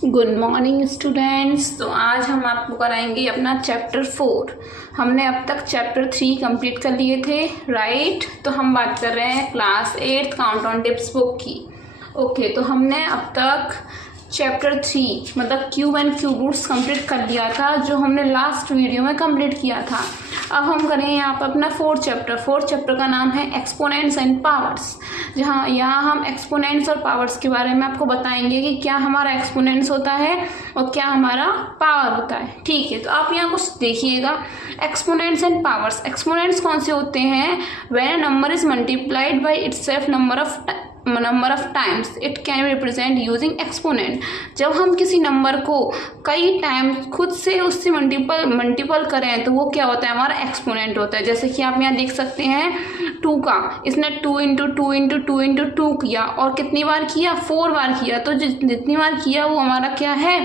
Good morning students. तो आज हम आपको कराएंगे अपना चैप्टर 4। हमने अब तक चैप्टर 3 कंप्लीट कर लिए थे, राइट। तो हम बात कर रहे हैं class 8 count on tips book की। ओके, तो हमने अब तक चैप्टर 3 मतलब cube and cube roots complete कर लिया था, जो हमने लास्ट वीडियो में कंप्लीट किया था। अब हम करें यहाँ पर अपना फोर्थ चैप्टर का नाम है एक्सपोनेंट्स एंड पावर्स, जहाँ यहाँ हम एक्सपोनेंट्स और पावर्स के बारे में आपको बताएंगे कि क्या हमारा एक्सपोनेंट्स होता है और क्या हमारा पावर होता है। ठीक है, तो आप यहाँ कुछ देखिएगा, एक्सपोनेंट्स एंड पावर्स। एक्सपोनेंट्स कौन से होते हैं? When a number is multiplied by itself number of times it can be represent using exponent. जब हम किसी नंबर को कई टाइम खुद से उससे मल्टीपल करें तो वो क्या होता है? हमारा एक्सपोनेंट होता है। जैसे कि आप यहाँ देख सकते हैं 2 का, इसने 2 इंटू 2 इंटू 2 इंटू 2 किया और कितनी बार किया? 4 बार किया। तो जितनी बार किया वो हमारा क्या है?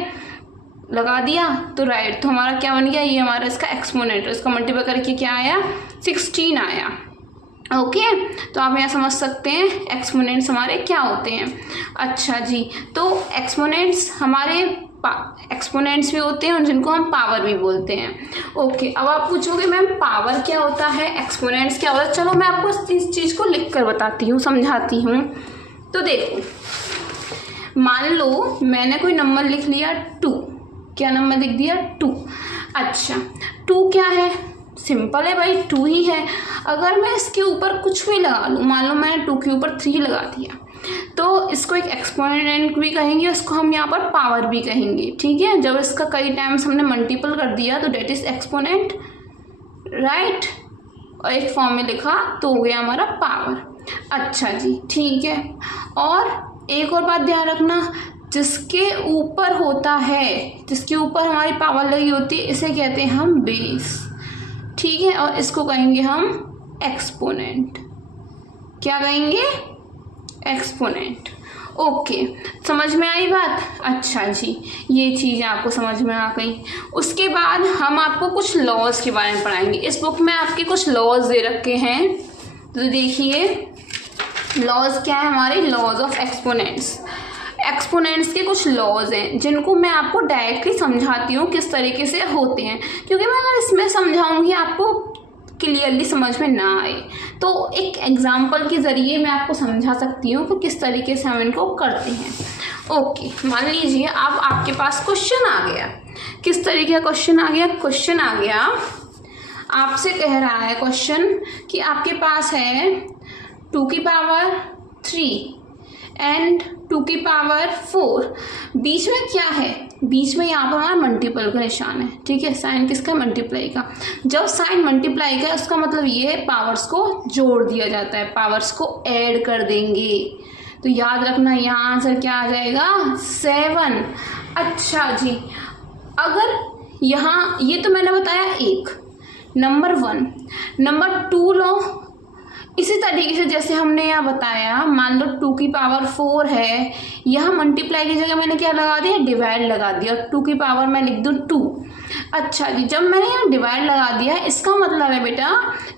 लगा दिया तो राइट, तो हमारा क्या बन गया? ये हमारा इसका एक्सपोनेंट। इसका मल्टीप्लाई करके क्या आया? 16 आया। ओके, तो आप यहाँ समझ सकते हैं एक्सपोनेंट्स हमारे क्या होते हैं। अच्छा जी, तो एक्सपोनेंट्स हमारे एक्सपोनेंट्स भी होते हैं और जिनको हम पावर भी बोलते हैं। ओके, अब आप पूछोगे मैम पावर क्या होता है, एक्सपोनेंट्स क्या होता है? चलो मैं आपको इस चीज़ को लिख कर बताती हूँ, समझाती हूँ। तो देखो, मान लो मैंने कोई नंबर लिख लिया 2। क्या नंबर लिख दिया? 2। अच्छा, 2 क्या है? सिंपल है भाई, 2 ही है। अगर मैं इसके ऊपर कुछ भी लगा लूँ, मान लो मैंने 2 के ऊपर 3 लगा दिया, तो इसको एक एक्सपोनेंट भी कहेंगे, उसको हम यहाँ पर पावर भी कहेंगे। ठीक है, जब इसका कई टाइम्स हमने मल्टीपल कर दिया तो डेट इज एक्सपोनेंट, राइट। और एक फॉर्म में लिखा तो हो गया हमारा पावर। अच्छा जी, ठीक है। और एक और बात ध्यान रखना, जिसके ऊपर होता है, जिसके ऊपर हमारी पावर लगी होती है, इसे कहते हैं हम बेस। ठीक है, और इसको कहेंगे हम एक्सपोनेंट। क्या कहेंगे? एक्सपोनेंट। ओके, समझ में आई बात? अच्छा जी, ये चीज़ आपको समझ में आ गई। उसके बाद हम आपको कुछ लॉज के बारे में पढ़ाएंगे। इस बुक में आपके कुछ लॉज दे रखे हैं, तो देखिए लॉज क्या है हमारे? Laws of exponents. एक्सपोनेंट्स के कुछ लॉज हैं जिनको मैं आपको डायरेक्टली समझाती हूँ किस तरीके से होते हैं, क्योंकि मैं अगर इसमें समझाऊंगी आपको क्लियरली समझ में ना आए, तो एक एग्जांपल के ज़रिए मैं आपको समझा सकती हूँ कि किस तरीके से हम इनको करते हैं। ओके, मान लीजिए अब आपके पास क्वेश्चन आ गया। किस तरीके का क्वेश्चन आ गया? क्वेश्चन आ गया, आपसे कह रहा है क्वेश्चन कि आपके पास है 2 की पावर 3 एंड 2 की पावर 4। बीच में क्या है? बीच में यहाँ पर हमारा मल्टीपल का निशान है। ठीक है, साइन किसका? मल्टीप्लाई का। जब साइन मल्टीप्लाई का, उसका मतलब ये है पावर्स को जोड़ दिया जाता है, पावर्स को ऐड कर देंगे। तो याद रखना यहाँ आंसर क्या आ जाएगा? 7। अच्छा जी, अगर यहाँ ये तो मैंने बताया 1 नंबर 1, नंबर 2 लो। इसी तरीके से जैसे हमने यहाँ बताया, मान लो 2 की पावर 4 है, यहाँ मल्टीप्लाई की जगह मैंने क्या लगा दिया? डिवाइड लगा दिया। 2 की पावर मैं लिख दूँ 2। अच्छा जी, जब मैंने यहाँ डिवाइड लगा दिया, इसका मतलब है बेटा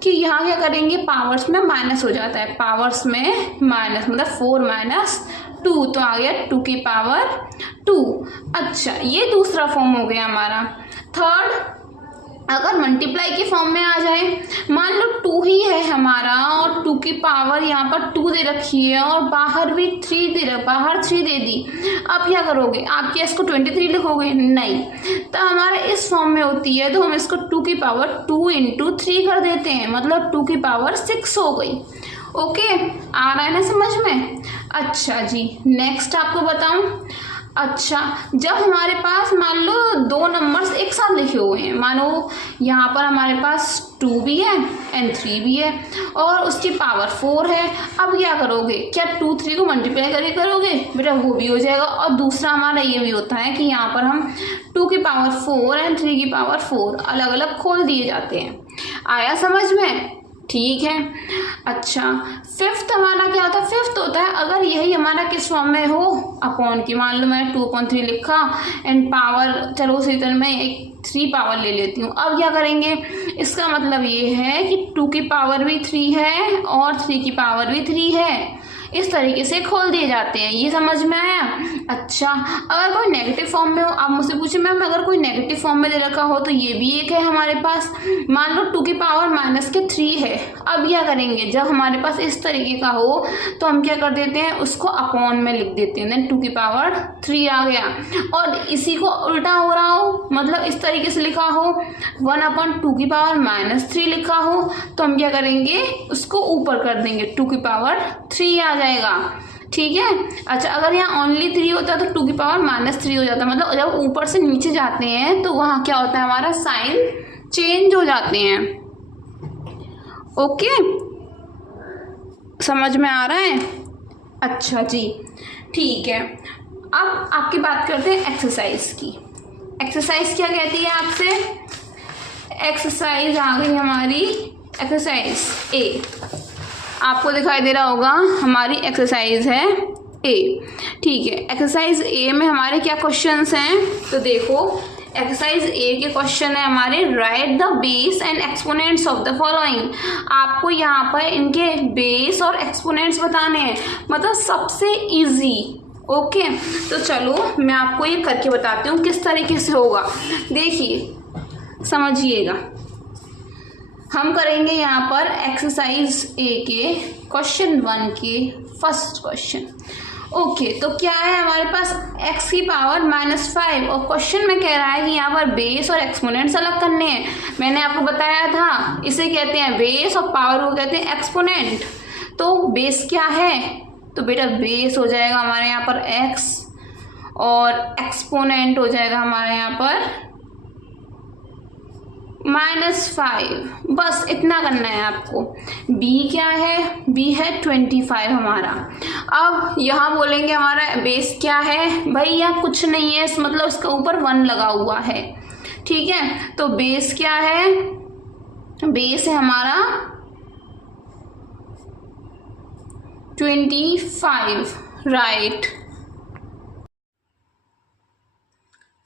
कि यहाँ क्या करेंगे? पावर्स में माइनस हो जाता है, पावर्स में माइनस, मतलब 4 माइनस 2, तो आ गया 2 की पावर 2। अच्छा, ये दूसरा फॉर्म हो गया हमारा। थर्ड, अगर मल्टीप्लाई के फॉर्म में आ जाए, मान लो 2 ही है हमारा और 2 की पावर यहाँ पर 2 दे रखी है और बाहर भी 3 दे दी। अब क्या करोगे? आप क्या इसको 23 लिखोगे? नहीं, तो हमारा इस फॉर्म में होती है तो हम इसको 2 की पावर 2 इंटू 3 कर देते हैं, मतलब 2 की पावर 6 हो गई। ओके, आ रहा है ना समझ में? अच्छा जी, नेक्स्ट आपको बताऊं। अच्छा, जब हमारे पास मान लो 2 नंबर्स एक साथ लिखे हुए हैं, मानो यहाँ पर हमारे पास 2 भी है एंड 3 भी है और उसकी पावर 4 है। अब क्या करोगे? क्या 2 3 को मल्टीप्लाई करके करोगे? बेटा वो भी हो जाएगा। और दूसरा हमारा ये भी होता है कि यहाँ पर हम 2 की पावर 4 एंड 3 की पावर 4 अलग अलग खोल दिए जाते हैं। आया समझ में? ठीक है। अच्छा, फिफ्थ हमारा क्या होता है? फिफ्थ होता है अगर यही हमारा किस फॉर्म में हो? अपॉन की। मान लो मैंने 2/3 लिखा एंड पावर, चलो उसी तरह मैं एक 3 पावर ले लेती हूँ। अब क्या करेंगे? इसका मतलब ये है कि 2 की पावर भी 3 है और 3 की पावर भी 3 है। इस तरीके से खोल दिए जाते हैं। ये समझ में आया? अच्छा, अगर कोई नेगेटिव फॉर्म में हो, आप मुझसे पूछे मैम अगर कोई नेगेटिव फॉर्म में दे रखा हो तो ये भी एक है हमारे पास। मान लो 2 की पावर -3 है। अब क्या करेंगे, जब हमारे पास इस तरीके का हो तो हम क्या कर देते हैं, उसको अपॉन में लिख देते हैं, देन 2 की पावर 3 आ गया। और इसी को उल्टा हो रहा हो, मतलब इस तरीके से लिखा हो 1/2 की पावर -3 लिखा हो, तो हम क्या करेंगे, उसको ऊपर कर देंगे, 2 की पावर 3 आ जाएगा। ठीक है। अच्छा, अगर यहाँ ओनली 3 होता है तो 2 की पावर -3 हो जाता है, मतलब जब ऊपर से नीचे जाते हैं तो वहाँ क्या होता है, हमारा साइन चेंज हो जाते हैं। ओके, समझ में आ रहा है? अच्छा जी, ठीक है। अब आपकी बात करते हैं एक्सरसाइज की। एक्सरसाइज क्या कहती है आपसे, एक्सरसाइज आ गई हमारी, एक्सरसाइज ए आपको दिखाई दे रहा होगा, हमारी एक्सरसाइज है ए। ठीक है, एक्सरसाइज ए में हमारे क्या क्वेश्चंस हैं, तो देखो एक्सरसाइज ए के क्वेश्चन है हमारे, right the base and exponents of the following. आपको यहाँ पर इनके बेस और एक्सपोनेंट्स बताने हैं, मतलब सबसे इजी। ओके, तो चलो मैं आपको ये करके बताती हूँ किस तरीके से होगा, देखिए समझिएगा। हम करेंगे यहाँ पर एक्सरसाइज ए के क्वेश्चन 1 के फर्स्ट क्वेश्चन। ओके, तो क्या है हमारे पास x की पावर -5 और क्वेश्चन में कह रहा है कि यहाँ पर बेस और एक्सपोनेंट्स अलग करने हैं। मैंने आपको बताया था इसे कहते हैं बेस और पावर को कहते हैं एक्सपोनेंट। तो बेस क्या है, तो बेटा बेस हो जाएगा हमारे यहाँ पर x और एक्सपोनेंट हो जाएगा हमारे यहाँ पर -5। बस इतना करना है आपको। b क्या है, b है 25 हमारा। अब यहाँ बोलेंगे हमारा बेस क्या है, भाई यहाँ कुछ नहीं है, मतलब इसके ऊपर 1 लगा हुआ है। ठीक है, तो बेस क्या है, बेस है हमारा 25, राइट।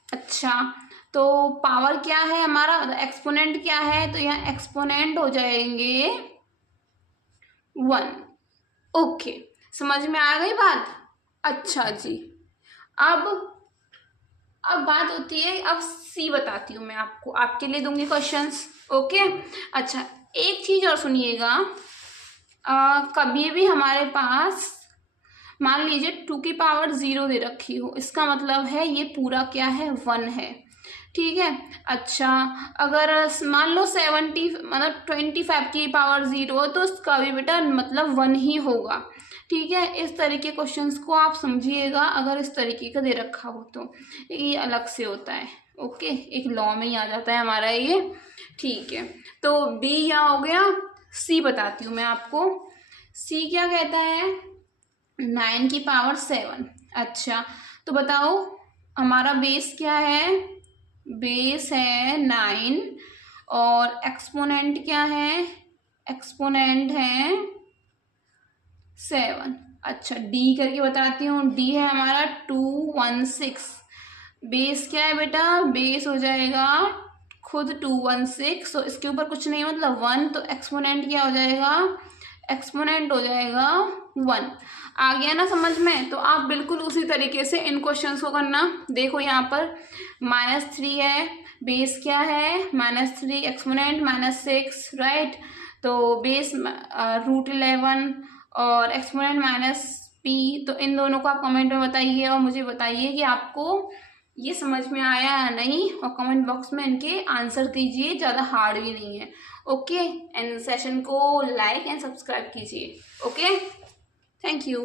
अच्छा, तो पावर क्या है हमारा, एक्सपोनेंट क्या है, तो यहाँ एक्सपोनेंट हो जाएंगे 1। ओके, समझ में आ गई बात? अच्छा जी, अब बात होती है, अब सी बताती हूँ मैं आपको, आपके लिए दूंगी क्वेश्चंस। ओके, अच्छा एक चीज और सुनिएगा, कभी भी हमारे पास मान लीजिए 2 की पावर 0 दे रखी हो, इसका मतलब है ये पूरा क्या है, 1 है। ठीक है। अच्छा, अगर मान लो 70 मतलब 25 की पावर 0 हो तो उसका भी बेटा मतलब 1 ही होगा। ठीक है, इस तरीके क्वेश्चंस को आप समझिएगा, अगर इस तरीके का दे रखा हो तो ये अलग से होता है। ओके, एक लॉ में ही आ जाता है हमारा ये। ठीक है, तो बी यहाँ हो गया। सी बताती हूँ मैं आपको, सी क्या कहता है, 9 की पावर 7। अच्छा, तो बताओ हमारा बेस क्या है, बेस है 9 और एक्सपोनेंट क्या है, एक्सपोनेंट है 7। अच्छा, डी करके बताती हूँ, डी है हमारा 216। बेस क्या है बेटा, बेस हो जाएगा खुद 216, तो इसके ऊपर कुछ नहीं मतलब 1, तो एक्सपोनेंट क्या हो जाएगा, एक्सपोनेंट हो जाएगा 1। आ गया ना समझ में? तो आप बिल्कुल उसी तरीके से इन क्वेश्चंस को करना। देखो यहाँ पर -3 है, बेस क्या है -3, एक्सपोनेंट -6, राइट। तो बेस √11 और एक्सपोनेंट -p। तो इन दोनों को आप कमेंट में बताइए और मुझे बताइए कि आपको ये समझ में आया या नहीं, और कमेंट बॉक्स में इनके आंसर दीजिए, ज़्यादा हार्ड भी नहीं है। ओके, एंड सेशन को लाइक एंड सब्सक्राइब कीजिए। Okay, thank you.